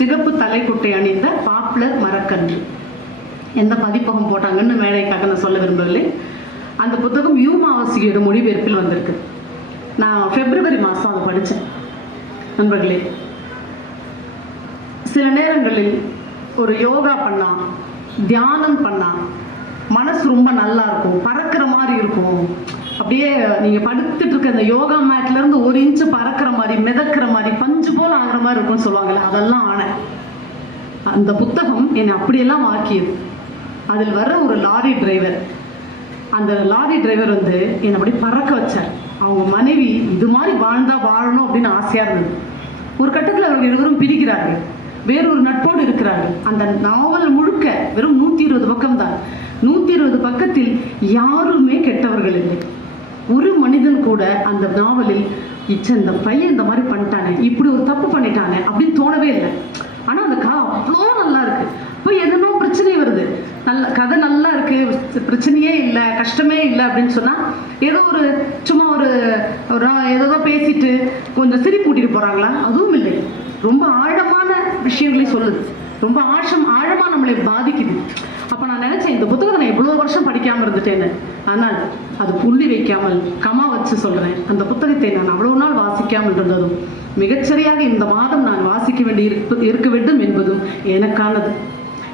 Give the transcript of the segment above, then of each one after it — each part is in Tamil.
சிகப்பு தலைக்குட்டை அணிந்த பாப்புலர் மரக்கன்று. எந்த பதிப்பகம் போட்டாங்கன்னு மேடைக்காக நான் சொல்ல விரும்பவில்லை. அந்த புத்தகம் யூ மாவசியோட மொழிபெயர்ப்பில் வந்திருக்கு. நான் பிப்ரவரி மாதம் அதை படித்தேன் நண்பர்களே சில நேரங்களில் ஒரு யோகா பண்ணா தியானம் பண்ணா மனசு ரொம்ப நல்லா இருக்கும் பறக்கிற மாதிரி இருக்கும். அப்படியே நீங்கள் படுத்துட்டு இருக்க அந்த யோகா மேட்ல இருந்து ஒரு இன்ச்சு பறக்கிற மாதிரி மிதக்கிற மாதிரி பஞ்சு போல ஆகிற மாதிரி இருக்கும்னு சொல்லுவாங்கல்ல அதெல்லாம் ஆனேன் அந்த புத்தகம் என்னை அப்படியெல்லாம் ஆக்கியது. அதில் வர்ற ஒரு லாரி டிரைவர். அந்த லாரி டிரைவர் வந்து என்னை அப்படி பறக்க வச்சார். அவங்க மனைவி இது மாதிரி வாழ்ந்தா வாழணும் அப்படின்னு ஆசையாக இருந்தது. ஒரு கட்டத்தில் அவர்கள் இருவரும் பிரிக்கிறார்கள் வேறொரு நட்போடு இருக்கிறார்கள். அந்த நாவல் முழுக்க வெறும் நூற்றி இருபது பக்கம் தான் நூற்றி இருபது பக்கத்தில் யாருமே கெட்டவர்கள் இல்லை. ஒரு மனிதன் கூட அந்த நாவலில் இச்ச இந்த பையன் இந்த மாதிரி பண்ணிட்டானே இப்படி ஒரு தப்பு பண்ணிட்டானே அப்படின்னு தோணவே இல்லை. ஆனால் அந்த கா அவ்வளோ நல்லா இருக்கு. இப்போ என்னென்னோ பிரச்சனை வருது. நல்ல கதை நல்லா இருக்கு. பிரச்சனையே இல்லை கஷ்டமே இல்லை அப்படின்னு சொன்னா ஏதோ ஒரு சும்மா ஒரு ஏதோ பேசிட்டு கொஞ்சம் சிரிப்பு கூட்டிட்டு போறாங்களா? அதுவும் இல்லை. ரொம்ப ஆழமான விஷயங்களையும் சொல்லுது. ரொம்ப ஆழம் ஆழமா நம்மளை பாதிக்குது. அப்போ நான் நினச்சேன் இந்த புத்தகத்தை நான் இவ்வளோ வருஷம் படிக்காமல் இருந்துட்டேன்னு. ஆனால் அது புள்ளி வைக்காமல் கமா வச்சு சொல்கிறேன் அந்த புத்தகத்தை நான் அவ்வளோ நாள் வாசிக்காமல் இருந்ததும் மிகச்சரியாக இந்த மாதம் நான் வாசிக்க வேண்டி இருப்பு- இருக்க வேண்டும் என்பதும் எனக்கானது.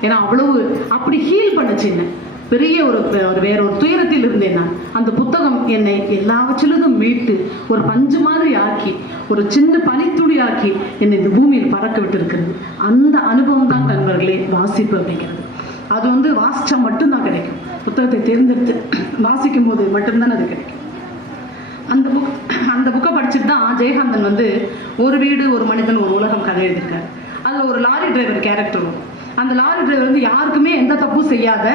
ஏன்னா அவ்வளவு அப்படி ஹீல் பண்ணுச்சு என்ன பெரிய ஒரு ஒரு வேற ஒரு துயரத்தில் இருந்தேன் நான். அந்த புத்தகம் என்னை எல்லாவற்றிலும் மீட்டு ஒரு பஞ்சு மாதிரி ஆக்கி ஒரு சின்ன பனித்துளியாக்கி என்னை இந்த பூமியில் பறக்க விட்டுருக்கிறது. அந்த அனுபவம் தான் நண்பர்களே வாசிப்பு அப்படிங்கிறது. அது வந்து வாசித்தா மட்டும்தான் கிடைக்கும். புத்தகத்தை தேர்ந்தெடுத்து வாசிக்கும் போது மட்டும்தான் அது கிடைக்கும். அந்த புக் அந்த புக்கை படிச்சுட்டு தான் ஜெயகாந்தன் வந்து ஒரு வீடு ஒரு மனிதன் ஒரு உலகம் கதை எழுதியிருக்காரு. அதில் ஒரு லாரி டிரைவர் கேரக்டர் அந்த லாரி டிரைவர் வந்து யாருக்குமே எந்த தப்பும் செய்யாத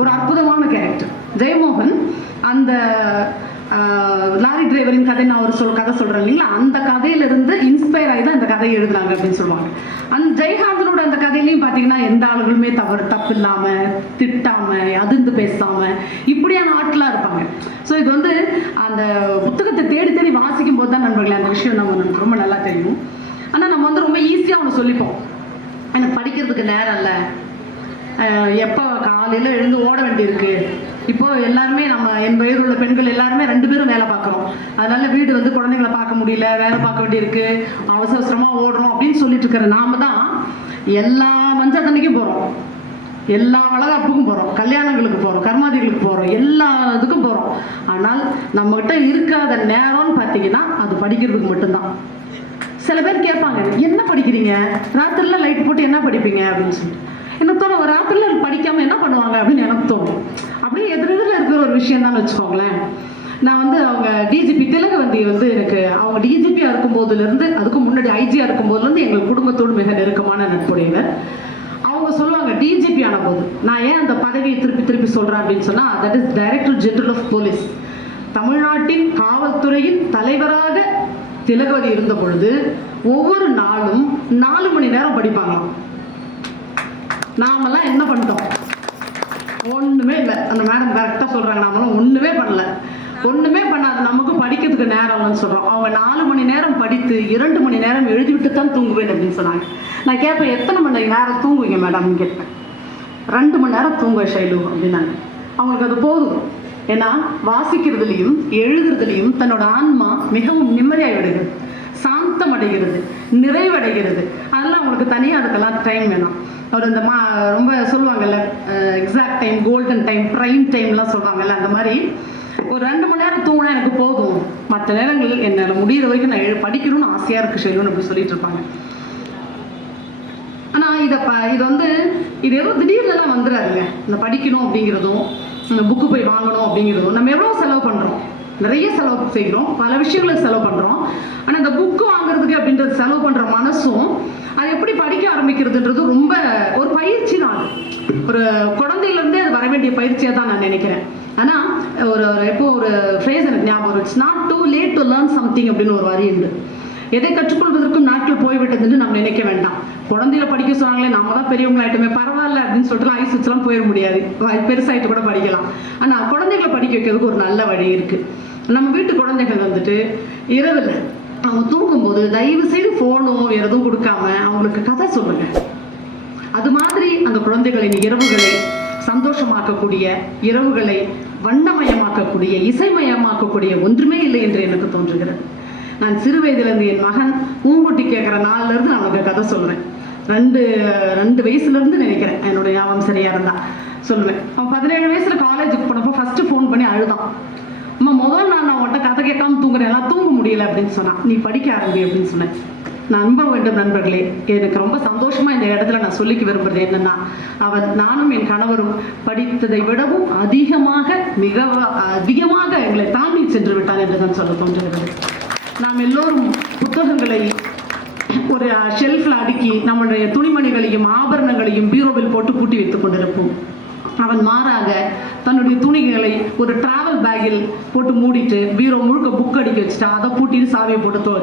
ஒரு அற்புதமான கேரக்டர் ஜெயமோகன் அந்த லாரி டிரைவரின் கதை நான் ஒரு சொல் கதை சொல்கிறேன் இல்லைங்களா? அந்த கதையிலிருந்து இன்ஸ்பயர் ஆகி தான் இந்த கதையை எழுதுனாங்க அப்படின்னு சொல்லுவாங்க. அந்த ஜெயகாந்தனோட அந்த கதையிலையும் பார்த்தீங்கன்னா எந்த ஆளுகளுமே தவறு தப்பு இல்லாமல் திட்டாமல் அதிர்ந்து பேசாமல் இப்படியான ஆட்களாக இருப்பாங்க. ஸோ இது வந்து அந்த புத்தகத்தை தேடி தேடி வாசிக்கும் போது தான் நண்பர்களே அந்த விஷயம் நம்ம நமக்கு ரொம்ப நல்லா தெரியும். ஆனால் நம்ம வந்து ரொம்ப ஈஸியாக ஒன்று சொல்லிப்போம். எனக்கு படிக்கிறதுக்கு நேரம் இல்லை. எப்போ காலையில் எழுந்து ஓட வேண்டியிருக்கு? இப்போ எல்லாருமே நம்ம என் வயது உள்ள பெண்கள் எல்லாருமே ரெண்டு பேரும் வேலை பார்க்குறோம். அதனால வீடு வந்து குழந்தைங்களை பார்க்க முடியல வேலை பார்க்க வேண்டியிருக்கு. அவசர அவசரமாக ஓடுறோம் அப்படின்னு சொல்லிட்டு இருக்கிற நாம தான் எல்லா மஞ்சள் தண்ணிக்கும் போகிறோம் எல்லா வளகாப்புக்கும் போகிறோம் கல்யாணங்களுக்கு போகிறோம் கர்மாதிகளுக்கு போகிறோம் எல்லா இதுக்கும் போகிறோம் ஆனால் நம்மகிட்ட இருக்காத நேரம்னு பார்த்தீங்கன்னா அது படிக்கிறதுக்கு மட்டும்தான். சில பேர் கேட்பாங்க என்ன படிக்கிறீங்க? ராத்திரில லைட் போட்டு என்ன படிப்பீங்க? அப்படின்னு சொல்லி எனக்கு தோணும் ஒரு ஆப்பிள் படிக்காம என்ன பண்ணுவாங்க அப்படின்னு எனக்கு தோணும். அப்படியே எதிரெதிரில் இருக்கிற ஒரு விஷயம் தான் வச்சுக்கோங்களேன். நான் வந்து அவங்க டிஜிபி திலகவந்தி வந்து எனக்கு அவங்க டிஜிபியாக இருக்கும்போதுலேருந்து அதுக்கு முன்னாடி ஐஜியாக இருக்கும்போதுலேருந்து எங்கள் குடும்பத்தோடு மிக நெருக்கமான நட்புடையவர். அவங்க சொல்லுவாங்க டிஜிபி ஆன போது நான் ஏன் அந்த பதவியை திருப்பி திருப்பி சொல்கிறேன் அப்படின்னு சொன்னால் that is director general of police தமிழ்நாட்டின் காவல்துறையின் தலைவராக திலகவதி இருந்த பொழுது ஒவ்வொரு நாளும் நாலு மணி நேரம் படிப்பாங்களாம். நாமெல்லாம் என்ன பண்ணிட்டோம்? ஒன்றுமே இல்லை. அந்த மேடம் கரெக்டாக சொல்கிறாங்க நாமெல்லாம் ஒன்றுமே பண்ணல. ஒன்றுமே பண்ணாது நமக்கு படிக்கிறதுக்கு நேரம் இல்லைன்னு சொல்றோம். அவங்க நாலு மணி நேரம் படித்து இரண்டு மணி நேரம் எழுதிவிட்டு தான் தூங்குவேன் அப்படின்னு சொன்னாங்க. நான் கேட்பேன் எத்தனை மணி நேரம் தூங்குவீங்க மேடம் கேட்பேன். ரெண்டு மணி நேரம் தூங்க ஷைலு அப்படின்னாங்க. அவங்களுக்கு அது போதும். ஏன்னா வாசிக்கிறதுலையும் எழுதுறதுலையும் தன்னோட ஆன்மா மிகவும் நிம்மதியாகி விடுகிறது. சாந்தம் அடைகிறது. நிறைவடைகிறது. அதெல்லாம் தனியாக அதுக்கெல்லாம் டைம் வேணும். அவர் இந்த மா ரொம்ப சொல்லுவாங்கல்ல exact time golden time prime டைம்லாம் சொல்லுவாங்கல்ல அந்த மாதிரி ஒரு ரெண்டு மணி நேரம் தூங்கினா எனக்கு போதும். மற்ற நேரங்கள் என்னால் முடிகிற வரைக்கும் நான் எழு- படிக்கணும்னு ஆசையாக இருக்கு ஷெல்லுன்னு அப்படி சொல்லிட்டு இருப்பாங்க. ஆனால் இதை ப இது வந்து இது எவ்வளோ திடீர்னுலாம் வந்துடாதுங்க இந்த படிக்கணும் அப்படிங்கிறதும் இந்த புக்கு போய் வாங்கணும் அப்படிங்கிறதும் நம்ம எவ்வளோ செலவு பண்ணுறோம் நிறைய செலவு செய்கிறோம். பல விஷயங்களுக்கு செலவு பண்ணுறோம் ஆனால் இந்த புக்கு வாங்குறதுக்கு அப்படின்றது செலவு பண்ணுற மனசும் அது எப்படி படிக்க ஆரம்பிக்கிறதுன்றது ரொம்ப ஒரு பயிற்சி தான் ஒரு குழந்தையிலேருந்தே அது வர வேண்டிய பயிற்சியாக தான் நான் நினைக்கிறேன். ஆனால் ஒரு ஒரு எப்போ ஒரு ஃப்ரேஸ் எனக்கு ஞாபகம் it's not too late to learn something அப்படின்னு ஒரு வரி உண்டு. எதை கற்றுக்கொள்வதற்கும் நாட்கள் போய்விட்டதுன்னு நம்ம நினைக்க வேண்டாம். குழந்தைகளை படிக்க சொன்னாங்களே நாம தான் பெரியவங்களாயிட்டுமே பரவாயில்ல அப்படின்னு சொல்லிட்டு ஐஸ் வச்சுலாம் போயிட முடியாது. பெருசாயிட்டு கூட படிக்கலாம். ஆனால் குழந்தைகளை படிக்க வைக்கிறதுக்கு ஒரு நல்ல வழி இருக்கு. நம்ம வீட்டு குழந்தைகள் வந்துட்டு இரவில் அவங்க தூங்கும்போது தயவு செய்து ஃபோனும் எதுவும் கொடுக்காம அவங்களுக்கு கதை சொல்லுங்க. அது மாதிரி அந்த குழந்தைகளின் இரவுகளை சந்தோஷமாக்கக்கூடிய இரவுகளை வண்ணமயமாக்கக்கூடிய இசைமயமாக்கக்கூடிய ஒன்றுமே இல்லை என்று எனக்கு தோன்றுகிறது. நான் சிறு வயதுலேருந்து என் மகன் பூங்குட்டி கேட்குற நாள்லேருந்து நான் அவனுக்கு கதை சொல்லுவேன் ரெண்டு ரெண்டு வயசுலேருந்து நினைக்கிறேன். என்னுடைய ஞாபகம் சரியாக இருந்தால் சொல்லுவேன். அவன் பதினேழு வயசில் காலேஜுக்கு போனப்போ ஃபஸ்ட்டு ஃபோன் பண்ணி அழுதான். அம்மா முதல் நான் அவன்கிட்ட கதை கேட்காம தூங்குறேன். எல்லாம் தூங்க முடியல அப்படின்னு சொன்னான் நீ படிக்க ஆரம்பி அப்படின்னு சொன்னேன். நான் நம்ப வேண்டும் நண்பர்களே. எனக்கு ரொம்ப சந்தோஷமா இந்த இடத்துல நான் சொல்லிக்க விரும்புறது என்னன்னா அவன் நானும் என் கணவரும் படித்ததை விடவும் அதிகமாக மிக அதிகமாக எங்களை தாண்டி சென்று விட்டான் என்று தான் சொல்ல தோன்றுகிறது. நாம் எல்லோரும் புத்தகங்களை ஒரு ஷெல்ஃபில் அடுக்கி நம்மளுடைய துணிமணிகளையும் ஆபரணங்களையும் பீரோவில் போட்டு பூட்டி வைத்துக் கொண்டிருப்போம். அவன் மாறாக தன்னுடைய துணிகளை ஒரு டிராவல் பேக்கில் போட்டு மூடிட்டு பீரோ முழுக்க புக் அடிக்க வச்சுட்டு அதை பூட்டிட்டு சாவியை போட்டு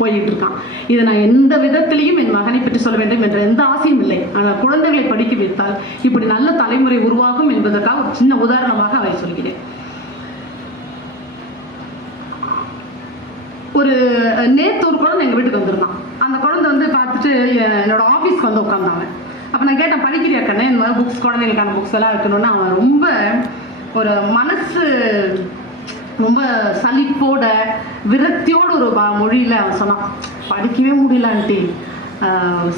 போயிட்டு இருக்கான். இதை நான் எந்த விதத்திலையும் என் மகனை பற்றி சொல்ல வேண்டும் என்ற எந்த ஆசையும் இல்லை. ஆனால் குழந்தைகளை படிக்க வைத்தால் இப்படி நல்ல தலைமுறை உருவாகும் என்பதற்காக ஒரு சின்ன உதாரணமாக அவை சொல்கிறேன். ஒரு நேத்து ஒரு குழந்தை எங்கள் வீட்டுக்கு வந்திருந்தான். அந்த குழந்தை வந்து பார்த்துட்டு என்னோட ஆஃபீஸ்க்கு வந்து உட்காந்தாங்க அப்போ நான் கேட்டேன் படிக்கிறியா கண்ணே? இந்த மாதிரி புக்ஸ் குழந்தைகளுக்கான புக்ஸ் எல்லாம் இருக்கணும்னு அவன் ரொம்ப ஒரு மனசு ரொம்ப சலிப்போட விரக்தியோட ஒரு மொழியில் அவன் சொன்னான். படிக்கவே முடியல ஆண்டி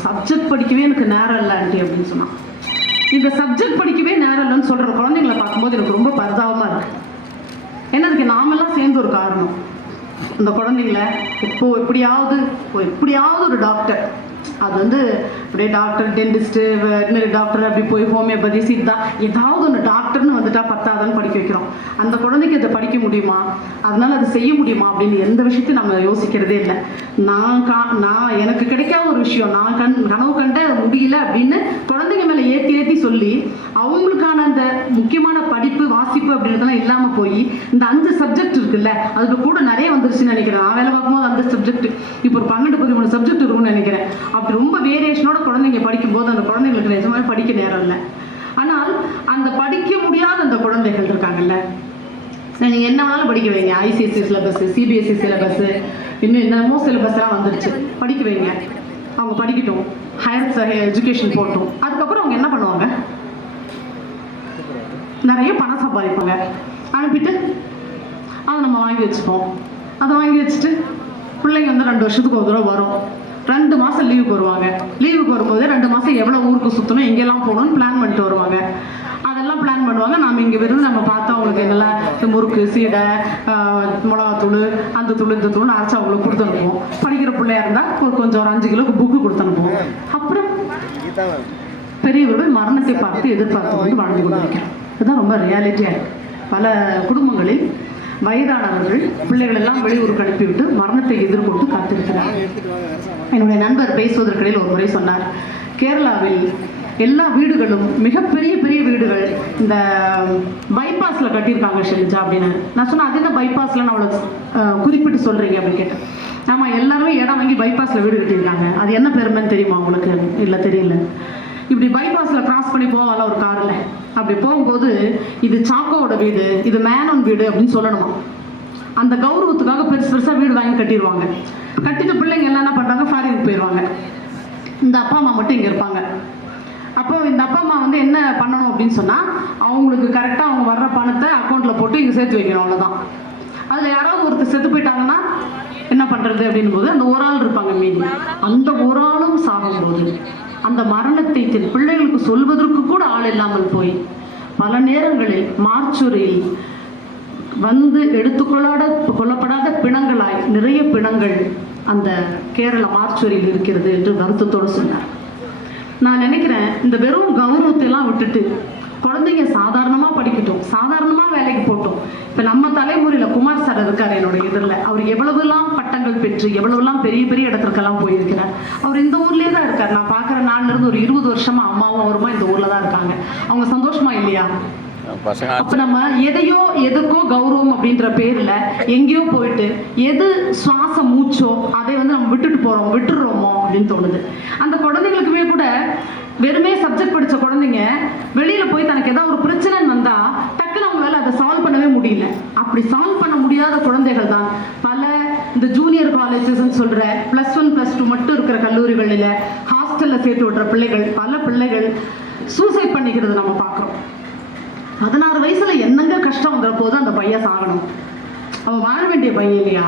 சப்ஜெக்ட் படிக்கவே எனக்கு நேரம் இல்லை ஆண்டி அப்படின்னு சொன்னான். இந்த சப்ஜெக்ட் படிக்கவே நேரம் இல்லைன்னு சொல்கிற குழந்தைங்களை பார்க்கும்போது எனக்கு ரொம்ப பரிதாபமாக இருக்குது ஏன்னா அதுக்கு நாமெல்லாம் சேர்ந்து ஒரு காரணம். அந்த குழந்தைங்கள இப்போ எப்படியாவது எப்படியாவது ஒரு டாக்டர் அது வந்து அப்படியே டாக்டர் டென்டிஸ்ட்டு வெட்டினரி டாக்டர் அப்படி போய் ஹோமியோபதி சித்தா ஏதாவது ஒன்று டாக்டர்னு வந்துட்டா பத்தாதுன்னு படிக்க வைக்கிறோம். அந்த குழந்தைக்கு அதை படிக்க முடியுமா? அதனால அதை செய்ய முடியுமா? அப்படின்னு எந்த விஷயத்தையும் நம்ம யோசிக்கிறதே இல்லை. நான் கா நான் எனக்கு கிடைக்காத ஒரு விஷயம் நான் கண் கனவு கண்ட முடியல அப்படின்னு குழந்தைங்க மேலே ஏற்றி ஏற்றி சொல்லி அவங்களுக்கான அந்த முக்கியமான படிப்பு வாசிப்பு அப்படின்றதெல்லாம் இல்லாமல் போய் இந்த அஞ்சு சப்ஜெக்ட் இருக்குல்ல அதுக்கு கூட நிறைய வந்துருச்சுன்னு நினைக்கிறேன். நான் வேலை பார்க்கும்போது அந்த சப்ஜெக்ட் இப்போ ஒரு பன்னெண்டு பதிமூணு சப்ஜெக்ட் இருக்கும்னு நினைக்கிறேன். அப்படி ரொம்ப வேரியேஷனோட குழந்தைங்க படிக்கும்போது அந்த குழந்தைங்களுக்கு நிஜமாவே படிக்க நேரம் இல்லை. ஆனால் அந்த படிக்க முடியாத அந்த குழந்தைகள் இருக்காங்கல்ல. நீங்கள் என்ன வேணாலும் படிக்க வைங்க. ஐசிஎஸ்சி சிலபஸ் சிபிஎஸ்சி சிலபஸ் இன்னும் என்னமோ சிலபஸ் எல்லாம் வந்துருச்சு. படிக்க வைங்க. அவங்க படிக்கட்டும். ஹையர் எஜுகேஷன் போட்டோம். அதுக்கப்புறம் அவங்க என்ன பண்ணுவாங்க? நிறைய பணம் சம்பாதிப்பாங்க. அனுப்பிட்டு அதை நம்ம வாங்கி வச்சுப்போம். அதை வாங்கி வச்சுட்டு பிள்ளைங்க வந்து ரெண்டு வருஷத்துக்கு ஒரு தடவை வரும். ரெண்டு மாதம் லீவுக்கு வருவாங்க. லீவுக்கு வரும்போது ரெண்டு மாதம் எவ்வளோ ஊருக்கு சுற்றணும் எங்கெல்லாம் போகணும்னு பிளான் பண்ணிட்டு வருவாங்க. அதெல்லாம் பிளான் பண்ணுவாங்க. நாம் இங்கே வெறும் நம்ம பார்த்தா அவங்களுக்கு என்னெல்லாம் இந்த முறுக்கு சீடை ஆஹ், மிளகாத்தூள் அந்த தூள் இந்த தூள் அரைச்சி அவங்களுக்கு கொடுத்து அனுப்புவோம். படிக்கிற பிள்ளையா இருந்தால் ஒரு கொஞ்சம் ஒரு அஞ்சு கிலோக்கு புக்கு கொடுத்து அனுப்புவோம். அப்புறம் பெரியவர்கள் மரணத்தை பார்த்து எதிர்பார்த்து வந்து வாழ்ந்து கொண்டிருக்கிறோம் இதுதான் ரொம்ப ரியாலிட்டியாக இருக்குது பல குடும்பங்களில் வயதானவர்கள் பிள்ளைகள் எல்லாம் வெளியூருக்கு அனுப்பிவிட்டு மரணத்தை எதிர்கொண்டு காத்திருக்கிறார். என்னுடைய நண்பர் பேசுவதற்கிடையில் ஒரு முறை சொன்னார் கேரளாவில் எல்லா வீடுகளும் மிகப்பெரிய பெரிய வீடுகள் இந்த பைபாஸில் கட்டியிருக்காங்க ஷெலிஜா அப்படின்னு. நான் சொன்னேன் அது என்ன பைபாஸில் நான் அவ்வளோ குறிப்பிட்டு சொல்கிறீங்க அப்படின்னு கேட்டேன். ஆமாம் எல்லாருமே இடம் வாங்கி பைபாஸில் வீடு கட்டியிருக்காங்க. அது என்ன பெருமைன்னு தெரியுமா உங்களுக்கு? இல்லை தெரியல. இப்படி பைபாஸில் கிராஸ் பண்ணி போவால ஒரு காரில் அப்படி போகும்போது இது சாக்கோவோட வீடு இது மேனோன் வீடு அப்படின்னு சொல்லணுமா? அந்த கௌரவத்துக்காக பெருசு பெருசாக வீடு வாங்கி கட்டிடுவாங்க கட்டிட்டு பிள்ளைங்க எல்லாம் என்ன பண்ணுறாங்க ஃபாரினுக்கு போயிடுவாங்க இந்த அப்பா அம்மா மட்டும் இங்கே இருப்பாங்க. அப்போ இந்த அப்பா அம்மா வந்து என்ன பண்ணணும் அப்படின்னு சொன்னால் அவங்களுக்கு கரெக்டாக அவங்க வர்ற பணத்தை அக்கௌண்ட்டில் போட்டு இங்கே சேர்த்து வைக்கணும் அவ்வளோதான் அதில் யாராவது ஒருத்தர் செத்து போயிட்டாங்கன்னா என்ன பண்ணுறது அப்படின்னும் போது அந்த ஒரு ஆள் இருப்பாங்க மீதி. அந்த ஒரு ஆளும் சாகும்போது அந்த மரணத்தை தன் பிள்ளைகளுக்கு சொல்வதற்கு கூட ஆள் இல்லாமல் போய் பல நேரங்களில் மார்ச்சுரியில் வந்து எடுத்துக்கொள்ளாத கொல்லப்படாத பிணங்களாய் நிறைய பிணங்கள் அந்த கேரள மார்ச்சுரியில் இருக்கிறது என்று வருத்தத்தோடு சொன்னார். நான் நினைக்கிறேன் இந்த வெறும் கௌரவத்தை எல்லாம் விட்டுட்டு குழந்தைங்க சாதாரணமா படிக்கட்டும் சாதாரணமா வேலைக்கு போட்டோம் இப்ப நம்ம தலைமுறையில குமார் சார் இருக்காரு என்னோட எதிரில். அவர் எவ்வளவுலாம் பட்டங்கள் பெற்று எவ்வளவுலாம் பெரிய பெரிய இடத்துக்கெல்லாம் போயிருக்கிறார். அவர் இந்த ஊர்லயே தான் இருக்கார். நான் பார்க்குற நாள்ல இருந்து ஒரு இருபது வருஷமா அம்மாவும் அவருமா இந்த ஊர்ல தான் இருக்காங்க. அவங்க சந்தோஷமா இல்லையா? அப்ப நம்ம எதையோ எதுக்கோ கௌரவம் அப்படின்ற பேர்ல எங்கேயோ போயிட்டு எது சுவாச மூச்சோ அதை வந்து நம்ம விட்டுட்டு போறோம் விட்டுடுறோமோ அப்படின்னு தோணுது. அந்த குழந்தைங்களுக்குமே கூட வெறுமே சப்ஜெக்ட் படித்த குழந்தைங்க வெளியில் போய் தனக்கு ஏதாவது ஒரு பிரச்சனைன்னு வந்தால் டக்குன்னு அவங்களால அதை சால்வ் பண்ணவே முடியல. அப்படி சால்வ் பண்ண முடியாத குழந்தைகள் தான் பல இந்த ஜூனியர் காலேஜஸ்ன்னு சொல்கிற ப்ளஸ் ஒன் ப்ளஸ் டூ மட்டும் இருக்கிற கல்லூரிகளில் ஹாஸ்டலில் சேர்த்து விடுற பிள்ளைகள் பல பிள்ளைகள் சூசைட் பண்ணிக்கிறது நம்ம பார்க்குறோம். பதினாறு வயசுல என்னங்க கஷ்டம் வந்துற போது அந்த பையன் சாகணும். அவன் வாழ வேண்டிய பையன் இல்லையா?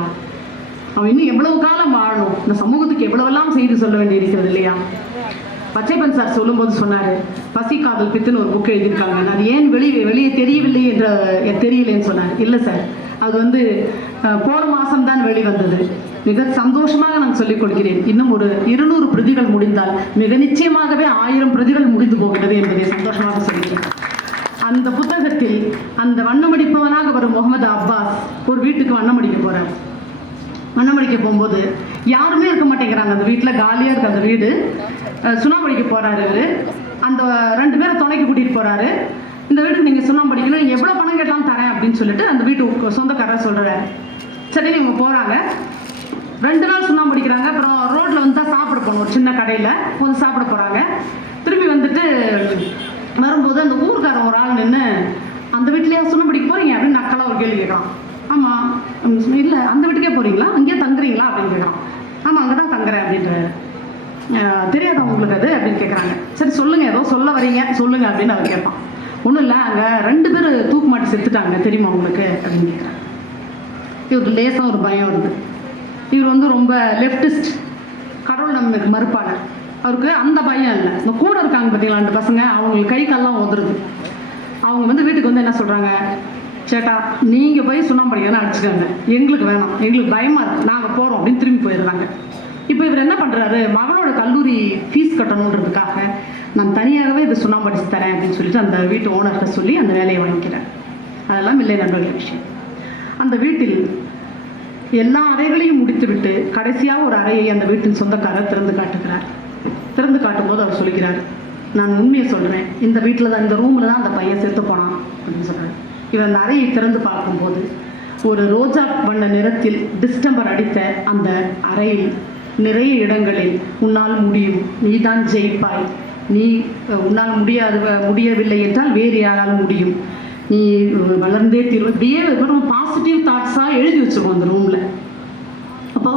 அவன் இன்னும் எவ்வளவு காலம் வாழணும்? இந்த சமூகத்துக்கு எவ்வளவெல்லாம் செய்து சொல்ல வேண்டி இருக்கிறது இல்லையா? பச்சைப்பன் சார் சொல்லும்போது சொன்னார் பசி காதல் பித்துன்னு ஒரு புக் எழுதியிருக்காங்க. அது ஏன் வெளியே வெளியே தெரியவில்லை என்ற தெரியலன்னு சொன்னார். இல்லை சார் அது வந்து போன மாதம் தான் வெளிவந்தது மிக சந்தோஷமாக நான் சொல்லிக் கொடுக்கிறேன். இன்னும் ஒரு இருநூறு பிரதிகள் முடிந்தால் மிக நிச்சயமாகவே ஆயிரம் பிரதிகள் முடிந்து போகிறது என்பதை சந்தோஷமாக சொல்கிறேன் அந்த புத்தகத்தில் அந்த வண்ணமடிப்பவனாக வரும் முகமது அப்பாஸ் ஒரு வீட்டுக்கு வண்ணமடிக்க போகிறார் வண்ணமடிக்க போகும்போது யாருமே இருக்க மாட்டேங்கிறாங்க. அந்த வீட்டில் காலியாக இருக்கு அந்த வீடு. சுண்ணாம்படிக்க போறாரு இவரு. அந்த ரெண்டு பேரை துணைக்கு கூட்டிட்டு போறாரு. இந்த வீட்டுக்கு நீங்க சுண்ணாம்படிக்கணும் நீங்க எவ்வளவு பணம் கேட்டாலும் தரேன் அப்படின்னு சொல்லிட்டு அந்த வீட்டு சொந்தக்காரர் சொல்றாரு. சரி இவங்க போறாங்க. ரெண்டு நாள் சுண்ணாம்படிக்கிறாங்க. அப்புறம் ரோட்ல வந்து தான் சாப்பிட போகணும். ஒரு சின்ன கடையில வந்து சாப்பிட போறாங்க. திரும்பி வந்துட்டு வரும்போது அந்த ஊருக்காரன் ஒரு ஆள் நின்று அந்த வீட்லயே சுண்ணாம்படிக்கு போறீங்க? அப்படின்னு நக்கலா ஒரு கேள்வி கேட்கலாம் ஆமா. இல்லை இல்ல அந்த வீட்டுக்கே போறீங்களா? அங்கேயே தங்குறீங்களா? அப்படின்னு கேட்கறான். ஆமா அங்கதான் தங்குறேன் அப்படின்றாரு. தெரியாதா உங்களுக்கு அது அப்படின்னு கேட்குறாங்க சரி சொல்லுங்க ஏதோ சொல்ல வரீங்க சொல்லுங்க அப்படின்னு அவர் கேட்பான். ஒன்றும் இல்லை அங்கே ரெண்டு பேர் தூக்கு மாட்டி செத்துட்டாங்க தெரியுமா உங்களுக்கு? அப்படின்னு கேட்குறாங்க இவருக்கு லேசாக ஒரு பயம் வருது. இவர் வந்து ரொம்ப லெஃப்டிஸ்ட் கடவுள் நம்மளுக்கு மறுப்பாளர். அவருக்கு அந்த பயம் இல்லை. இந்த கூட இருக்காங்க பார்த்தீங்களா ரெண்டு பசங்க அவங்களுக்கு கை கால்லாம் உதறுது. அவங்க வந்து வீட்டுக்கு வந்து என்ன சொல்கிறாங்க சேட்டா நீங்கள் போய் சுண்ணாம்படிக்கணும் அடிச்சுக்காங்க. எங்களுக்கு வேணாம். எங்களுக்கு பயமாக இருக்குது நாங்கள் போகிறோம் அப்படின்னு திரும்பி போயிடுறாங்க. இப்போ இவர் என்ன பண்ணுறாரு மகளோட கல்லூரி ஃபீஸ் கட்டணுன்றதுக்காக நான் தனியாகவே இது சுண்ணாம்படிச்சு தரேன் அப்படின்னு சொல்லிட்டு அந்த வீட்டு ஓனர்கிட்ட சொல்லி அந்த வேலையை வாங்கிக்கிறேன் அதெல்லாம் இல்லை நண்பர்கள் விஷயம். அந்த வீட்டில் எல்லா அறைகளையும் முடித்துவிட்டு கடைசியாக ஒரு அறையை அந்த வீட்டின் சொந்தக்காரர் திறந்து காட்டுகிறார். திறந்து காட்டும்போது அவர் சொல்கிறார் நான் உண்மையை சொல்கிறேன் இந்த வீட்டில் தான் இந்த ரூமில் தான் அந்த பையன் செத்து போனான் அப்படின்னு சொல்கிறார் இவர் அந்த அறையை திறந்து பார்க்கும்போது ஒரு ரோஜா வண்ண நிறத்தில் டிஸ்டம்பர் அடித்த அந்த அறையில் நிறைய இடங்களில் உன்னால் முடியும். நீதான் ஜெயிப்பாய். நீ உன்னால் முடியாது முடியவில்லை என்றால் வேறு யாராலும் முடியும்? நீ வளர்ந்தே தீர்வு இப்படியே ரொம்ப பாசிட்டிவ் தாட்ஸாக எழுதி வச்சுருவோம் அந்த ரூமில் அப்போ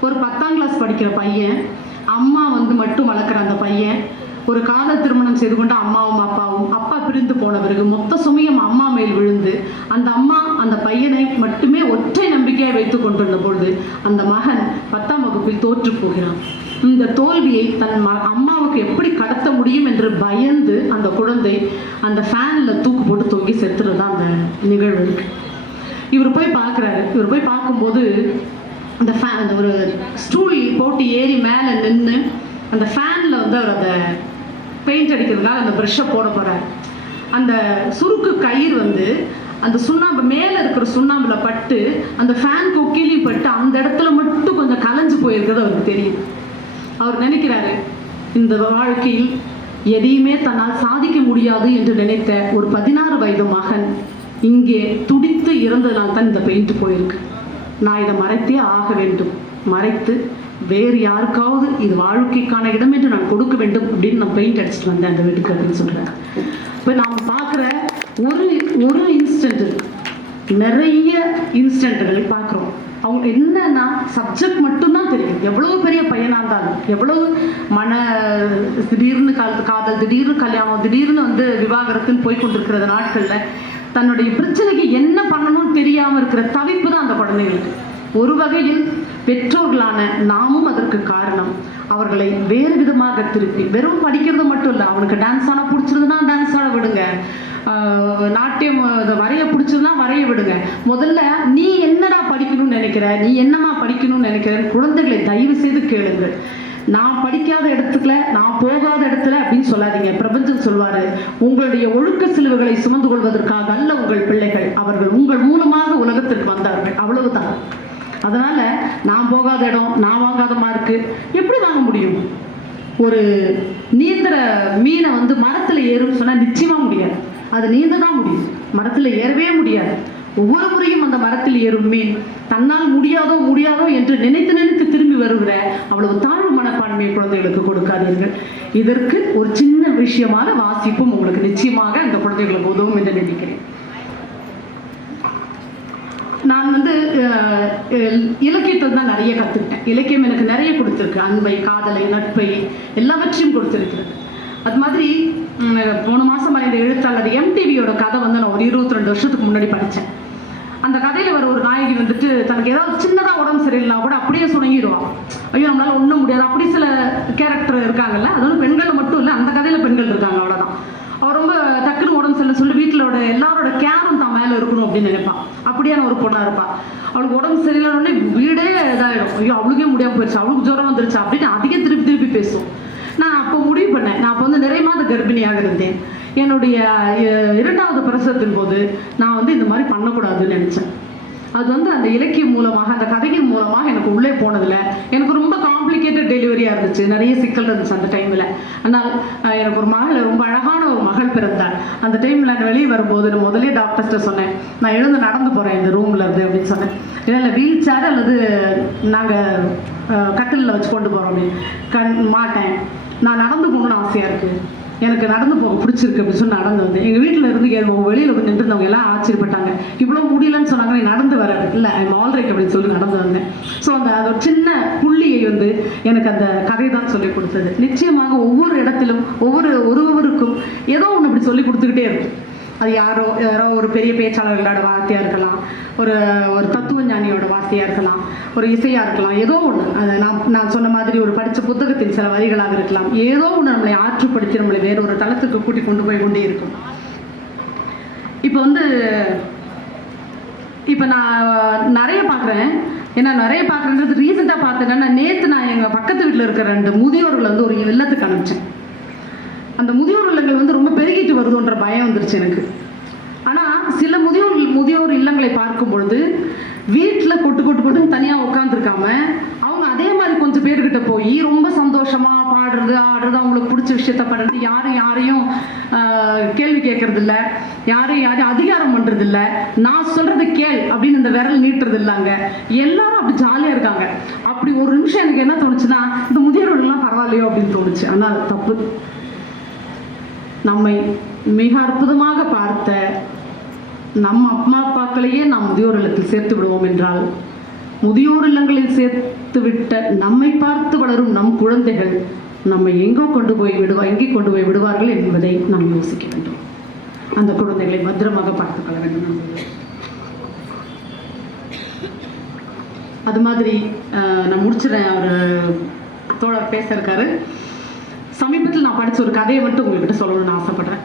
ஒரு பத்தாம் கிளாஸ் படிக்கிற பையன் அம்மா வந்து மட்டும் வளர்க்குற அந்த பையன் ஒரு காதல் திருமணம் செய்து கொண்ட அம்மாவும் அப்பாவும் அப்பா பிரிந்து போன பிறகு மொத்த சுமையும் அம்மா மேல் விழுந்து அந்த அம்மா அந்த பையனை மட்டுமே ஒற்றை நம்பிக்கையை வைத்து கொண்டிருந்த பொழுது அந்த மகன் பத்தாம் வகுப்பில் தோற்று போகிறான். இந்த தோல்வியை தன் ம அம்மாவுக்கு எப்படி கடத்த முடியும் என்று பயந்து அந்த குழந்தை அந்த ஃபேனில் தூக்கு போட்டு தொங்கி செத்துறது தான் அந்த நிகழ்வு. இருக்கு இவர் போய் பார்க்குறாரு. இவர் போய் பார்க்கும்போது அந்த ஃபேன் அந்த ஒரு ஸ்டூல் போட்டு ஏறி மேலே நின்று அந்த ஃபேனில் வந்து அவர் அந்த பெயிண்ட் அடிக்கிறதுக்காக அந்த ப்ரெஷ்ஷை போட போகிறார் அந்த சுருக்கு கயிறு வந்து அந்த சுண்ணாம்பு மேலே இருக்கிற சுண்ணாம்புல பட்டு அந்த ஃபேன் கொக்கிலையும் பட்டு அந்த இடத்துல மட்டும் கொஞ்சம் கலைஞ்சு போயிருக்கிறது அவருக்கு தெரியும். அவர் நினைக்கிறாரு இந்த வாழ்க்கையில் எதையுமே தன்னால் சாதிக்க முடியாது என்று நினைத்த ஒரு பதினாறு வயது மகன் இங்கே துடித்து இறந்ததுனால் தான் இந்த பெயிண்ட் போயிருக்கு. நான் இதை மறைத்தே ஆக வேண்டும். மறைத்து வேறு யாருக்காவது இது வாழ்க்கைக்கான இடம் என்று நான் கொடுக்க வேண்டும் அப்படின்னு நான் பெயிண்ட் அடிச்சுட்டு வந்தேன் அந்த வீட்டுக்கு அப்படின்னு சொல்கிறேன் இப்போ நாம் பார்க்குற ஒரு ஒரு இன்ஸ்டன்ட் நிறைய இன்ஸ்டன்ட்களை பார்க்குறோம். அவங்க என்னன்னா சப்ஜெக்ட் மட்டும்தான் தெரியும். எவ்வளவு பெரிய பையனா இருந்தாலும் எவ்வளவு மன திடீர்னு கால் காதல் திடீர்னு கல்யாணம் திடீர்னு வந்து விவாகரத்துன்னு போய் கொண்டிருக்கிற நாட்கள்ல தன்னுடைய பிரச்சனைக்கு என்ன பண்ணணும்னு தெரியாம இருக்கிற தவிப்பு தான் அந்த குழந்தைங்களுக்கு ஒரு வகையில் பெற்றோர்களான நாமும் அதற்கு காரணம். அவர்களை வேறு விதமாக திருப்பி வெறும் படிக்கிறது மட்டும் இல்லை அவனுக்கு டான்ஸ் ஆனால் பிடிச்சிருதுன்னா டான்ஸ் ஆட விடுங்க. நாட்டியம் இதை வரைய பிடிச்சதுன்னா வரைய விடுங்க. முதல்ல நீ என்னடா படிக்கணும்னு நினைக்கிற? நீ என்னம்மா படிக்கணும்னு நினைக்கிறேன்னு குழந்தைகளை தயவு செய்து கேளுங்கள். நான் படிக்காத இடத்துல நான் போகாத இடத்துல அப்படின்னு சொல்லாதீங்க. பிரபஞ்சம் சொல்வாரு உங்களுடைய ஒழுக்க சிலுவைகளை சுமந்து கொள்வதற்காக அல்ல உங்கள் பிள்ளைகள். அவர்கள் உங்கள் மூலமாக உலகத்திற்கு வந்தார்கள். அவ்வளவுதான். அதனால நான் போகாத இடம் நான் வாங்காத மார்க்கு எப்படி வாங்க முடியும்? ஒரு நீந்திர மீனை வந்து மரத்துல ஏறும்னு சொன்னா நிச்சயமா முடியாது. அது நீந்த தான் முடியும். மரத்தில் ஏறவே முடியாது. ஒவ்வொரு முறையும் அந்த மரத்தில் ஏறும் மீன் தன்னால் முடியாதோ முடியாதோ என்று நினைத்து நினைத்து திரும்பி வருகிற அவ்வளவு தாழ்வு மனப்பான்மையை குழந்தைகளுக்கு கொடுக்காதீர்கள். இதற்கு ஒரு சின்ன விஷயமான வாசிப்பும் உங்களுக்கு நிச்சயமாக இந்த குழந்தைகளுக்கு உதவும் என்று நினைக்கிறேன். நான் வந்து இலக்கியத்தில் தான் நிறைய கற்றுக்கிட்டேன் இலக்கியம் எனக்கு நிறைய கொடுத்துருக்கு. அன்பை காதலை நட்பை எல்லாவற்றையும் கொடுத்துருக்கிறது. அது மாதிரி மூணு மாதம் மாதம் இந்த எழுத்தாளர் எம்டிவியோட கதை வந்து நான் ஒரு இருபத்தி ரெண்டு வருஷத்துக்கு முன்னாடி படித்தேன் அந்த கதையில் வர ஒரு நாயகி வந்துட்டு தனக்கு ஏதாவது சின்னதாக உடம்பு சரியில்லைனா கூட அப்படியே சுணங்கிடுவான். ஐயோ நம்மளால ஒன்றும் முடியாது. அப்படி சில கேரக்டர் இருக்காங்கல்ல அதுவும் வந்து பெண்கள் மட்டும் இல்லை அந்த கதையில் பெண்கள் இருக்காங்க அவ்வளோதான் அவள் ரொம்ப டக்குன்னு உடம்பு சரியில்லை சொல்லி வீட்டிலோட எல்லாரோட கேரும் தான் மேலே இருக்கணும் அப்படின்னு நினைப்பான். அப்படியான ஒரு பொண்ணாக இருப்பாள் அவளுக்கு உடம்பு சரியில்லைன்னு வீடே இதாகிடும் ஐயோ அவளுக்கே முடியாமல் போயிடுச்சு அவளுக்கு ஜுரம் வந்துருச்சு அப்படின்னு அதிக திருப்பி திருப்பி பேசும் நான் அப்போ நிறைய மாத கர்ப்பிணியாக இருந்தேன். என்னுடைய இரண்டாவது பிரசவத்தின் போது நான் வந்து இந்த மாதிரி பண்ணக்கூடாதுன்னு நினச்சேன். அது வந்து அந்த இலக்கியம் மூலமாக அந்த கதையின் மூலமாக எனக்கு உள்ளே போனதில் எனக்கு ரொம்ப காம்ப்ளிகேட்டட் டெலிவரியாக இருந்துச்சு. நிறைய சிக்கல் இருந்துச்சு அந்த டைமில் ஆனால் எனக்கு ஒரு மகள் ரொம்ப அழகான ஒரு மகள் பிறந்தாள் அந்த டைமில் நான் வெளியே வரும்போது நான் முதலே டாக்டர்ஸ்ட்ட சொன்னேன் நான் எழுந்து நடந்து போகிறேன் இந்த ரூமில் இருந்து அப்படின்னு சொன்னேன். இல்லை இல்லை வீல் சேர் அல்லது நாங்கள் கட்டிலில் வச்சு கொண்டு போகிறோம் அப்படின்னு. கண் மாட்டேன். நான் நடந்து போகணும்னு ஆசையாக இருக்குது எனக்கு நடந்து போக பிடிச்சிருக்கு அப்படின்னு சொல்லி நடந்து வந்தேன். எங்கள் வீட்டில் இருந்து ஏ- வெளியில் வந்து நின்றுருந்தவங்க எல்லாம் ஆச்சரியப்பட்டாங்க. இவ்வளோ முடியலன்னு சொன்னாங்க நீ நடந்து வர. இல்லை ஐம் ஆல்ரைட் அப்படின்னு சொல்லி நடந்து வந்தேன். ஸோ அந்த அது ஒரு சின்ன புள்ளியை வந்து எனக்கு அந்த கதை தான் சொல்லி கொடுத்தது. நிச்சயமாக ஒவ்வொரு இடத்திலும் ஒவ்வொரு ஒருவருக்கும் ஏதோ ஒன்று இப்படி சொல்லி கொடுத்துக்கிட்டே இருக்கும். அது யாரோ யாரோ ஒரு பெரிய பேச்சாளர்களோட வார்த்தையாக இருக்கலாம். ஒரு ஒரு தத்துவ ஞானியோட வார்த்தையாக இருக்கலாம். ஒரு இசையாக இருக்கலாம். ஏதோ ஒன்று அதை நான் நான் சொன்ன மாதிரி ஒரு படித்த புத்தகத்தின் சில வரிகளாக இருக்கலாம். ஏதோ ஒன்று நம்மளை ஆற்றுப்படுத்தி நம்மளை வேற ஒரு தளத்துக்கு கூட்டி கொண்டு போய் கொண்டே இருக்கும். இப்போ வந்து இப்போ நான் நிறைய பார்க்குறேன் ஏன்னா நிறைய பார்க்குறேன்றது ரீசெண்டாக பார்த்தேன்னா நேற்று நான் எங்கள் பக்கத்து வீட்டில் இருக்கிற ரெண்டு முதியோர்கள் வந்து ஒரு இல்லத்துக்கு அனுப்பிச்சேன் அந்த முதியோர் இல்லங்கள் வந்து ரொம்ப பெருகிட்டு பயம் வந்துருச்சு எனக்கு. ஆனால் சில முதியோர் முதியோர் இல்லங்களை பார்க்கும் பொழுது வீட்டில் கொட்டு கொட்டு கொட்டுன்னு தனியாக உட்காந்துருக்காம அவங்க அதே மாதிரி கொஞ்சம் பேர்கிட்ட போய் ரொம்ப சந்தோஷமாக பாடுறது ஆடுறது அவங்களுக்கு பிடிச்ச விஷயத்த பண்ணுறது யாரும் யாரையும் கேள்வி கேட்கறது இல்லை யாரையும் யாரையும் அதிகாரம் பண்ணுறது இல்லை நான் சொல்கிறது கேள் அப்படின்னு இந்த விரல் நீட்டுறது இல்லைங்க எல்லாரும் அப்படி ஜாலியாக இருக்காங்க. அப்படி ஒரு நிமிஷம் எனக்கு என்ன தோணுச்சுன்னா இந்த முதியோர்கள்லாம் பரவாயில்லையோ அப்படின்னு தோணுச்சு. ஆனால் தப்பு. நம்மை மிக அற்புதமாக பார்த்த நம் அம்மா அப்பாக்களையே நாம் முதியோர் இல்லத்தில் சேர்த்து விடுவோம் என்றால் முதியோர் இல்லங்களில் சேர்த்து விட்ட நம்மை பார்த்து வளரும் நம் குழந்தைகள் நம்மை எங்கோ கொண்டு போய் விடுவா எங்கே கொண்டு போய் விடுவார்கள் என்பதை நாம் யோசிக்க வேண்டும். அந்த குழந்தைகளை பத்திரமாக பார்த்துக் கொள்ள வேண்டும். அது மாதிரி நான் முடிச்சிடறேன். அவர் தோழர் பேச இருக்காரு. சமீபத்தில் நான் படித்த ஒரு கதையை மட்டும் உங்ககிட்ட சொல்லணும்னு ஆசைப்படுறேன்.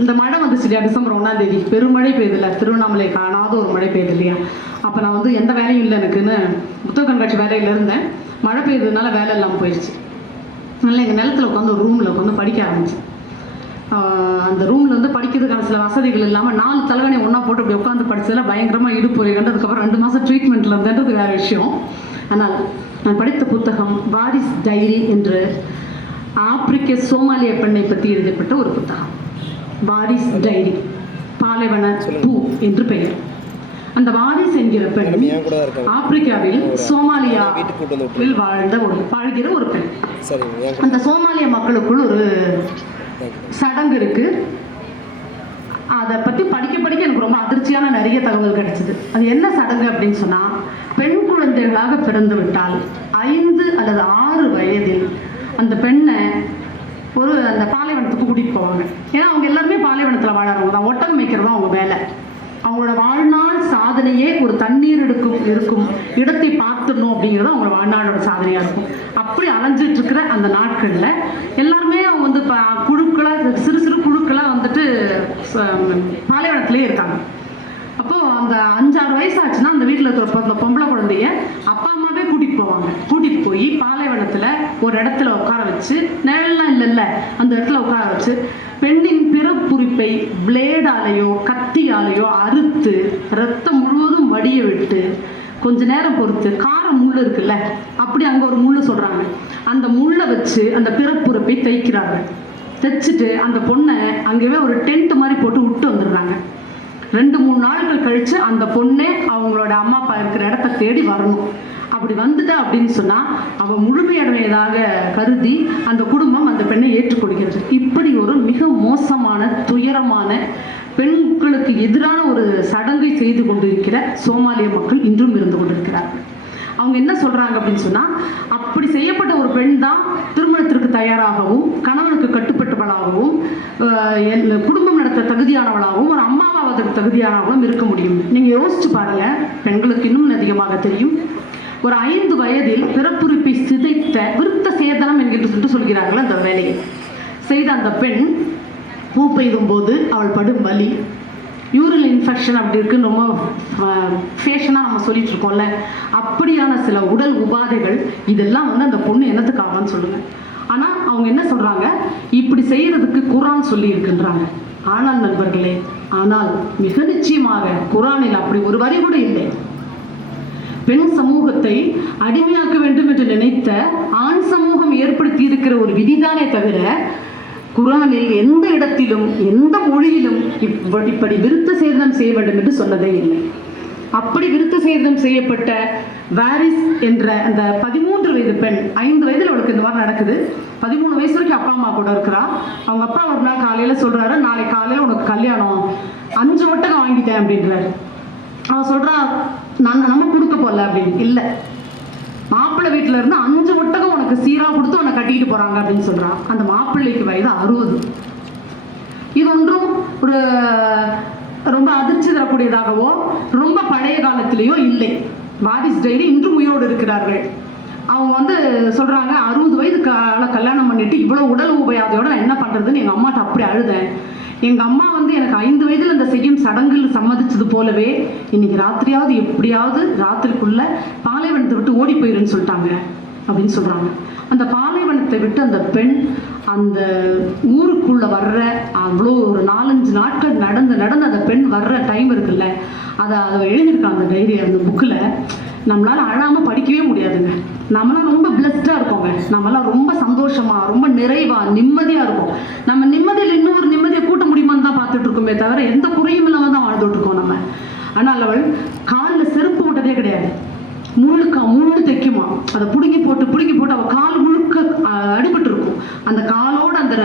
இந்த மழை வந்துச்சு இல்லையா டிசம்பர் ஒன்றாம் தேதி பெருமழை பெய்யுதுல திருவண்ணாமலை காணாத ஒரு மழை பெய்யுது இல்லையா அப்போ நான் வந்து எந்த வேலையும் இல்லை எனக்குன்னு புத்தக கண்காட்சி வேலையில் இருந்தேன். மழை பெய்ததுனால வேலை இல்லாமல் போயிடுச்சு அதனால் எங்கள் நிலத்துல உட்காந்து ஒரு ரூமில் உட்காந்து படிக்க ஆரம்பிச்சேன். அந்த ரூமில் வந்து படிக்கிறதுக்கான சில வசதிகள் இல்லாமல் நாலு தலைவனை ஒன்றா போட்டு அப்படி உட்காந்து படித்ததில் பயங்கரமாக இடுப்பு கண்டதுக்கப்புறம் ரெண்டு மாதம் ட்ரீட்மெண்ட்டில் இருந்தது வேறு விஷயம். ஆனால் நான் படித்த புத்தகம் வாரிஸ் டைரி என்று ஆப்பிரிக்க சோமாலிய பெண்ணை பற்றி எழுதப்பட்ட ஒரு புத்தகம். Waris Dirie. பாலைவன பூ என்று பெயர். அந்த வாரிஸ் என்கிற பெண் ஆப்பிரிக்காவில் சோமாலியா வீட்டுக்கு கூட்டு வந்து விட்டுருங்க. வாழ்ந்த ஒரு வாழ்கிற ஒரு பெண். அந்த சோமாலிய மக்களுக்குள் ஒரு சடங்கு இருக்கு. அதை பற்றி படிக்க படிக்க எனக்கு ரொம்ப அதிர்ச்சியான நிறைய தகவல் கிடைச்சது. அது என்ன சடங்கு அப்படின்னு சொன்னால் பெண் குழந்தைகளாக பிறந்து விட்டால் ஐந்து அல்லது ஆறு வயதில் அந்த பெண்ணை ஒரு அந்த பாலைவனத்துக்கு கூட்டிகிட்டு போவாங்க. ஏன்னா அவங்க எல்லாருமே பாலைவனத்தில் வாழறவங்க தான். ஒட்டகம் வைக்கிறதும் அவங்க வேலை. அவங்களோட வாழ்நாள் சாதனையே ஒரு தண்ணீர் எடுக்கும் இருக்கும் இடத்தை பார்த்துடணும் அப்படிங்கிறது அவங்களோட வாழ்நாளோட சாதனையாக இருக்கும். அப்படி அலைஞ்சிட்டு இருக்கிற அந்த நாட்களில் எல்லாருமே அவங்க வந்து இப்போ குழுக்களாக சிறு சிறு குழுக்களாக வந்துட்டு ச- பாலைவனத்திலே இருக்காங்க. அப்போது அந்த அஞ்சாறு வயசு ஆச்சுன்னா அந்த வீட்டில் இருக்கிற பொ- பொம்பளை குழந்தைய அப்பா அம்மாவே கூட்டிட்டு போவாங்க கூட்டிட்டு போய் பாலைவனத்துல ஒரு இடத்துல உட்கார வச்சு நிழல்லாம் இல்லைல்ல அந்த இடத்துல உட்கார வச்சு பெண்ணின் பிறப்புரிப்பை பிளேடாலேயோ கத்தியாலேயோ அறுத்து ரத்தம் முழுவதும் வடிய விட்டு கொஞ்ச நேரம் பொறுத்து கார முள் இருக்குல்ல அப்படி அங்கே ஒரு முள்ளு சொல்கிறாங்க அந்த முள்ளை வச்சு அந்த பிறப்புறுப்பை தைக்கிறாங்க தைச்சிட்டு அந்த பொண்ணை அங்கேயே ஒரு டென்ட் மாதிரி போட்டு விட்டு வந்துடுறாங்க. ரெண்டு மூணு நாட்கள் கழித்து அந்த பொண்ணே அவங்களோட அம்மா அப்பா இருக்கிற இடத்த தேடி வரணும். அப்படி வந்துட்டா அப்படின்னு சொன்னா அவ முழுமையடைவதாக கருதி அந்த குடும்பம் அந்த பெண்ணை ஏற்றுக்கொள்கிறது. இப்படி ஒரு மிக மோசமான துயரமான பெண்களுக்கு எதிரான ஒரு சடங்கை செய்து கொண்டிருக்கிற சோமாலிய மக்கள் இன்றும் இருந்து கொண்டிருக்கிறார். அவங்க என்ன சொல்றாங்க அப்படின்னு சொன்னா அப்படி செய்யப்பட்ட ஒரு பெண் தான் திருமணத்திற்கு தயாராகவும் கணவனுக்கு கட்டுப்பட்டவளாகவும் குடும்பம் நடத்த தகுதியானவளாகவும் ஒரு அம்மாவாவதற்கு தகுதியானவளும் இருக்க முடியும். நீங்க யோசிச்சு பாருங்க பெண்களுக்கு இன்னும் அதிகமாக தெரியும். ஒரு ஐந்து வயதில் பிறப்புறுப்பை சிதைத்த விருத்த சேதனம் என்கின்ற சொல்லிட்டு சொல்கிறார்கள் அந்த வேலையை செய்த அந்த பெண் பூ பெய்தும் போது அவள் படும் வலி. யூரில் இன்ஃபெக்ஷன் அப்படி இருக்குன்னு ரொம்ப ஃபேஷனாக நம்ம சொல்லிட்டு இருக்கோம்ல. அப்படியான சில உடல் உபாதைகள் இதெல்லாம் வந்து அந்த பொண்ணு என்னத்துக்காகன்னு சொல்லுங்க. ஆனால் அவங்க என்ன சொல்றாங்க? இப்படி செய்யறதுக்கு குரான் சொல்லி இருக்கின்றாங்க. ஆனால் நண்பர்களே ஆனால் மிக நிச்சயமாக குரானில் அப்படி ஒரு வரி கூட இல்லை. பெண் சமூகத்தை அடிமையாக்க வேண்டும் என்று நினைத்த ஆண் சமூகம் ஏற்படுத்தி இருக்கிற ஒரு விதிதானே தவிர குரானில் எந்த இடத்திலும் எந்த மொழியிலும் இப்படி இப்படி விருத்த சேதனம் செய்ய வேண்டும் என்று சொன்னதே இல்லை. அப்படி விருத்த சேதனம் செய்யப்பட்ட வாரிஸ் என்ற அந்த பதிமூன்று வயது பெண் ஐந்து வயதில் அவளுக்கு இந்த மாதிரி நடக்குது. பதிமூணு வயசு வரைக்கும் அப்பா அம்மா கூட இருக்கிறா. அவங்க அப்பா ஒரு நாள் காலையில சொல்றாரு நாளை காலையில உனக்கு கல்யாணம். அஞ்சு ஒட்டகம் வாங்கிட்டேன் அப்படின்றாரு. அவன் சொல்றா நாங்கள் நம்ம கொடுக்க போல அப்படின்னு. இல்ல. மாப்பிள்ளை வீட்டுல இருந்து அஞ்சு ஒட்டகம் உனக்கு சீரா கொடுத்து உன்னை கட்டிட்டு போறாங்க அப்படின்னு சொல்றான் அந்த மாப்பிள்ளைக்கு வயது அறுபது. இது ஒன்றும் ஒரு ரொம்ப அதிர்ச்சி தரக்கூடியதாகவோ ரொம்ப பழைய காலத்திலேயோ இல்லை. வாரிஸ் டெய்லி இன்றும் உயிரோடு இருக்கிறார்கள். அவங்க வந்து சொல்கிறாங்க அறுபது வயது கால கல்யாணம் பண்ணிட்டு இவ்வளோ உடல் உபயாதையோட நான் என்ன பண்ணுறதுன்னு எங்கள் அம்மாட்ட அப்படி அழுதேன். எங்கள் அம்மா வந்து எனக்கு ஐந்து வயதில் அந்த செய்யும் சடங்கில் சம்மதிச்சது போலவே இன்னைக்கு ராத்திரியாவது எப்படியாவது ராத்திரிக்குள்ள பாலைவனத்தை விட்டு ஓடி போயிருன்னு சொல்லிட்டாங்க அப்படின்னு சொல்கிறாங்க அந்த பாலைவனத்தை விட்டு அந்த பெண் அந்த ஊருக்குள்ளே வர்ற அவ்வளோ ஒரு நாலஞ்சு நாட்கள் நடந்து நடந்து அந்த பெண் வர்ற டைம் இருக்குல்ல அதை அதை எழுதியிருக்காங்க அந்த டைரி அந்த புக்கில் நம்மளால அழாம படிக்கவே முடியாதுங்க. நம்மளாம் ரொம்ப பிளஸ்டா இருக்கோங்க. நம்மளாம் ரொம்ப சந்தோஷமா ரொம்ப நிறைவா நிம்மதியா இருக்கும். நம்ம நிம்மதியில் இன்னொரு நிம்மதியை கூட்ட முடியுமான்னு தான் பார்த்துட்டு இருக்கோமே தவிர எந்த குறையும் இல்லாம தான் வாழ்ந்துட்டு இருக்கோம் நம்ம. ஆனால் அவள் காலில் செருப்பு போட்டதே கிடையாது. முள்ளுக்கா முள்ளு தைக்குமா? அதை பிடுங்கி போட்டு பிடுங்கி போட்டு அவள் கால் முழுக்க அடிபட்டு இருக்கும் அந்த காலோட அந்த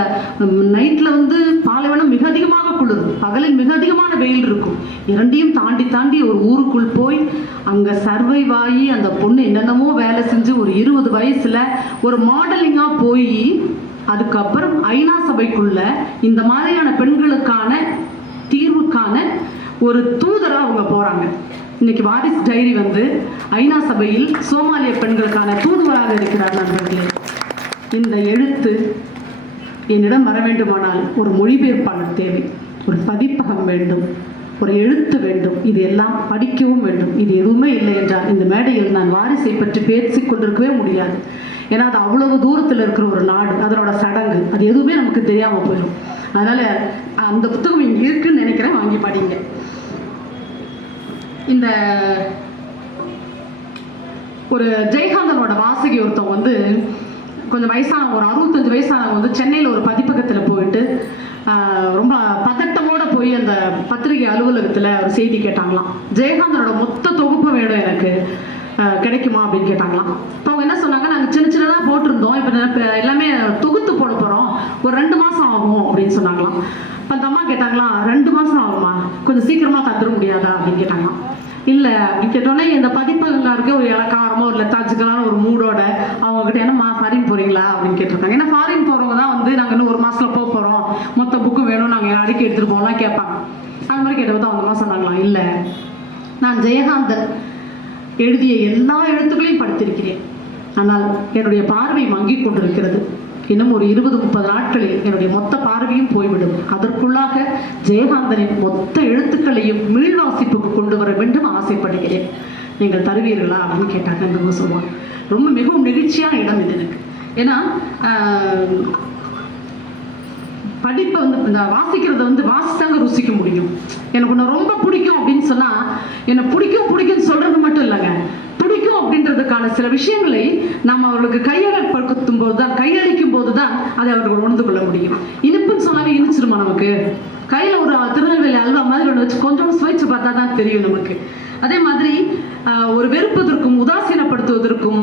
நைட்ல வந்து பாலைவனம் மிக அதிகமாக குளிரும். பகலில் மிக அதிகமான வெயில் இருக்கும். இரண்டையும் தாண்டி தாண்டி ஒரு ஊருக்குள் போய் அங்க சர்வைவ் ஆகி அந்த பொண்ணு என்னென்னமோ வேலை செஞ்சு ஒரு இருபது வயசுல ஒரு மாடலிங்கா போய் அதுக்கப்புறம் ஐநா சபைக்குள்ள இந்த மாதிரியான பெண்களுக்கான தீர்வுக்கான ஒரு தூதரா அவங்க போறாங்க. இன்னைக்கு வாரிஸ் டைரி வந்து ஐநா சபையில் சோமாலிய பெண்களுக்கான தூதுவராக இருக்கிறார் நண்பர்களே. இந்த எழுத்து என்னிடம் வர வேண்டுமானால் ஒரு மொழிபெயர்ப்பாளர் தேவை. ஒரு பதிப்பகம் வேண்டும். ஒரு எழுத்து வேண்டும். இது எல்லாம் படிக்கவும் வேண்டும். இது எதுவுமே இல்லை என்றால் இந்த மேடையில் நான் வாரிசை பற்றி பேசிக் கொண்டிருக்கவே முடியாது. ஏன்னா அது அவ்வளவு தூரத்தில் இருக்கிற ஒரு நாடு. அதனோட சடங்கு. அது எதுவுமே நமக்கு தெரியாமல் போயிடும். அதனால அந்த புத்தகம் இங்கே இருக்குன்னு நினைக்கிறேன். வாங்கி படிங்க. இந்த ஒரு ஜெயகாந்தனோட வாசகி ஒருத்தவங்க வந்து கொஞ்சம் வயசான ஒரு அறுபத்தஞ்சு வயசானவங்க வந்து சென்னையில் ஒரு பதிப்பகத்தில் போயிட்டு ரொம்ப பதட்டமோட போய் அந்த பத்திரிகை அலுவலகத்தில் ஒரு செய்தி கேட்டாங்களாம். ஜெயகாந்தனோட மொத்த தொகுப்பு வேணும் எனக்கு கிடைக்குமா அப்படின்னு கேட்டாங்களாம். இப்போ அவங்க என்ன சொன்னாங்க நாங்கள் சின்ன சின்னதாக போட்டிருந்தோம். இப்போ எல்லாமே தொகுத்து போட போகிறோம் ஒரு ரெண்டு மாதம் ஆகும் அப்படின்னு சொன்னாங்களாம். இப்போ அந்த அம்மா கேட்டாங்களாம் ரெண்டு மாதம் ஆகுமா கொஞ்சம் சீக்கிரமாக தந்துட முடியாதா? அப்படின்னு கேட்டாங்களாம். இல்லை அப்படின்னு கேட்டோன்னே இந்த பதிப்பகங்காருக்கு ஒரு இலக்காரமோ ஒரு லெத்தாச்சிக்கலான ஒரு மூடோட அவங்க கிட்ட என்னம்மா ஃபாரின் போறீங்களா? அப்படின்னு கேட்டிருக்காங்க. ஏன்னா ஃபாரின் போறவங்க தான் வந்து நாங்கள் இன்னும் ஒரு மாசத்துல போக போறோம். மொத்த புக்கு வேணும் நாங்கள் அடிக்க எடுத்துட்டு போகலாம் கேட்பாங்க. அந்த மாதிரி கேட்டபோது அவங்க சொன்னாங்களாம். இல்லை நான் ஜெயகாந்தன் எழுதிய எல்லா எழுத்துக்களையும் படித்திருக்கிறேன். ஆனால் என்னுடைய பார்வை மங்கிக் கொண்டிருக்கிறது. இன்னும் ஒரு இருபது முப்பது நாட்களில் என்னுடைய மொத்த பார்வையும் போய்விடும். அதற்குள்ளாக ஜெயகாந்தனின் மொத்த எழுத்துக்களையும் மீள்வாசிப்புக்கு கொண்டு வர வேண்டும் ஆசைப்படுகிறேன். நீங்கள் தருவீர்களா அப்படின்னு கேட்டாங்க. அந்த சொல்லுவாங்க ரொம்ப மிகவும் நெகிழ்ச்சியான இடம் இது எனக்கு. ஏன்னா படிப்பை வந்து இந்த வாசிக்கிறத வந்து வாசித்தாங்க ருசிக்க முடியும். எனக்கு உன்னை ரொம்ப பிடிக்கும் அப்படின்னு சொன்னால் என்னை பிடிக்கும் பிடிக்கும்னு சொல்கிறது மட்டும் இல்லைங்க. அப்படின்றதுக்கான சில விஷயங்களை நாம் அவர்களுக்கு கையகப்படுத்தும் போது தான் கையளிக்கும் போது தான் அதை அவர்கள் உணர்ந்து கொள்ள முடியும். இனிப்புன்னு சொன்னாலே இனிச்சிருமா நமக்கு? கையில் ஒரு திருநெல்வேலி அல்வா மாதிரி ஒன்று வச்சு கொஞ்சம் சுவைச்சு பார்த்தா தான் தெரியும் நமக்கு. அதே மாதிரி ஒரு வெறுப்பதற்கும் உதாசீனப்படுத்துவதற்கும்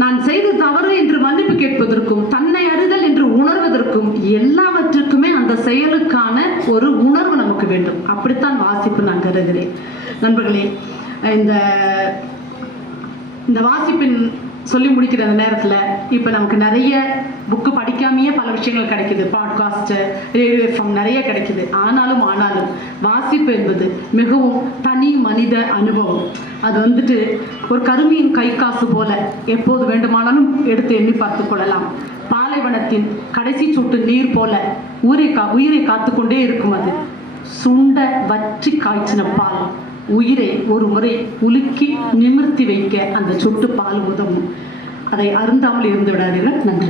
நான் செய்த தவறு என்று மன்னிப்பு கேட்பதற்கும் தன்னை அறிதல் என்று உணர்வதற்கும் எல்லாவற்றுக்குமே அந்த செயலுக்கான ஒரு உணர்வு நமக்கு வேண்டும். அப்படித்தான் வாசிப்பு நான் கருதுகிறேன். நண்பர்களே இந்த இந்த வாசிப்பின் சொல்லி முடிக்கிற அந்த நேரத்தில் இப்போ நமக்கு நிறைய புக்கு படிக்காமையே பல விஷயங்கள் கிடைக்குது. பாட்காஸ்ட்டு ரேடியோ எஃப்எம் நிறைய கிடைக்குது. ஆனாலும் ஆனாலும் வாசிப்பு என்பது மிகவும் தனி மனித அனுபவம். அது வந்துட்டு ஒரு கருமியின் கை காசு போல எப்போது வேண்டுமானாலும் எடுத்து எண்ணி பார்த்து கொள்ளலாம். பாலைவனத்தின் கடைசி சொட்டு நீர் போல உயிரை கா உயிரை காத்துக்கொண்டே இருக்கும் அது. சுண்ட வற்றி காய்ச்சின பால். உயிரை ஒரு முறை உலுக்கி நிமிர்த்தி வைக்க அந்த சொட்டு பால் உதவும். அதை அருந்தாமல் இருந்து விடாதீர்கள் நன்றி.